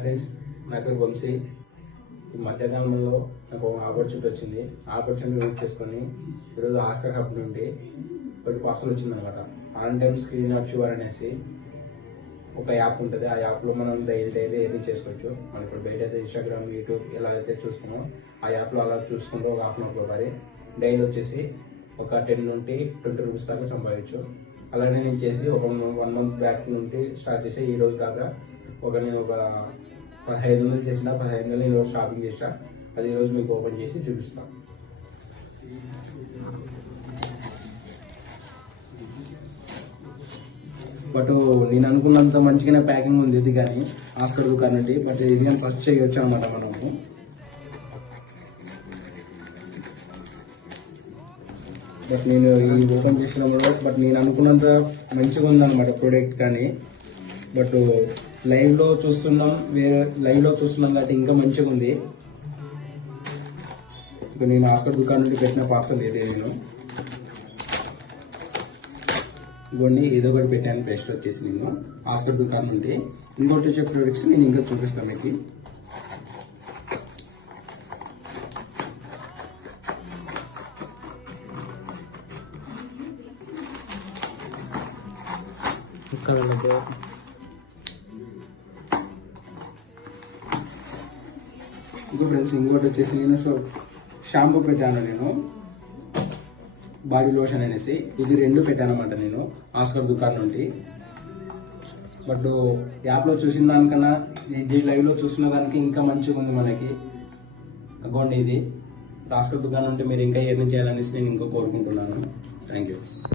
Friends, నా పేరు వంశీ. ఈ మధ్యకాలంలో నాకు ఒక ఆపర్చునిటీ వచ్చింది. ఆపర్చునిటీ యూజ్ చేసుకొని ఈరోజు ఆస్కర్ హబ్ నుండి ఒకటి పార్సల్ వచ్చిందనమాట. ఆన్ టైమ్ స్క్రీన్ అచీవర్ అనేసి ఒక యాప్ ఉంటుంది. ఆ యాప్లో మనం డైలీ ఎర్నింగ్ చేసుకోవచ్చు. మనం ఇప్పుడు బయట అయితే ఇన్స్టాగ్రామ్, యూట్యూబ్ ఎలా అయితే చూస్తున్నామో ఆ యాప్లో అలా చూసుకుంటూ ఒక హాఫ్ అన్ అవర్ ఒకసారి డైలీ వచ్చేసి ఒక 10 నుండి 20 రూపీస్ దాకా సంపాదించు. అలానే నేను చేసి ఒక 1 మంత్ బ్యాక్ నుండి స్టార్ట్ చేసి ఈ రోజు దాకా నేను ఒక 1500 చేసిన 1500 నేను షాపింగ్ చేసా. అది ఈరోజు మీకు ఓపెన్ చేసి చూపిస్తాను. బట్ నేను అనుకున్నంత మంచిగానే ప్యాకింగ్ ఉంది ఇది, కానీ ఆస్కర్ దుకాణం నుండి. బట్ ఇది కానీ ఫస్ట్ చేయొచ్చు అనమాట మనము. బట్ నేను ఈ ఓపెన్ చేసినప్పుడు నేను అనుకున్నంత మంచిగా ఉందన్నమాట ప్రోడక్ట్. కానీ బట్ లైవ్ లో చూస్తున్నాం కాబట్టి ఇంకా మంచిగా ఉంది. ఇప్పుడు నేను ఆస్కర్ దుకాణం నుండి పెట్టిన పార్సల్ ఇదే. నేను ఇంకోండి ఏదో ఒకటి పెట్టాను. పేస్ట్ వచ్చేసి నేను ఆస్కర్ దుకాణం నుండి. ఇంకోటి వచ్చే ప్రొడక్ట్స్ నేను ఇంకా చూపిస్తాను మీకు. ఇంకో ఫ్రెండ్స్, ఇంకోటి వచ్చేసి నేను షాంపూ పెట్టాను. నేను బాడీ లోషన్ అనేసి ఇది 2 పెట్టాను అనమాట నేను ఆస్కర్ దుకాణం నుండి. బట్ యాప్లో చూసిన దానికన్నా ఇది లైవ్లో చూసిన దానికి ఇంకా మంచిగా ఉంది మనకి. అకౌంట్ ఇది ఆస్కర్ దుకాణం నుండి మీరు ఇంకా ఎర్న్ చేయాలనేసి నేను ఇంకా కోరుకుంటున్నాను. Thank you.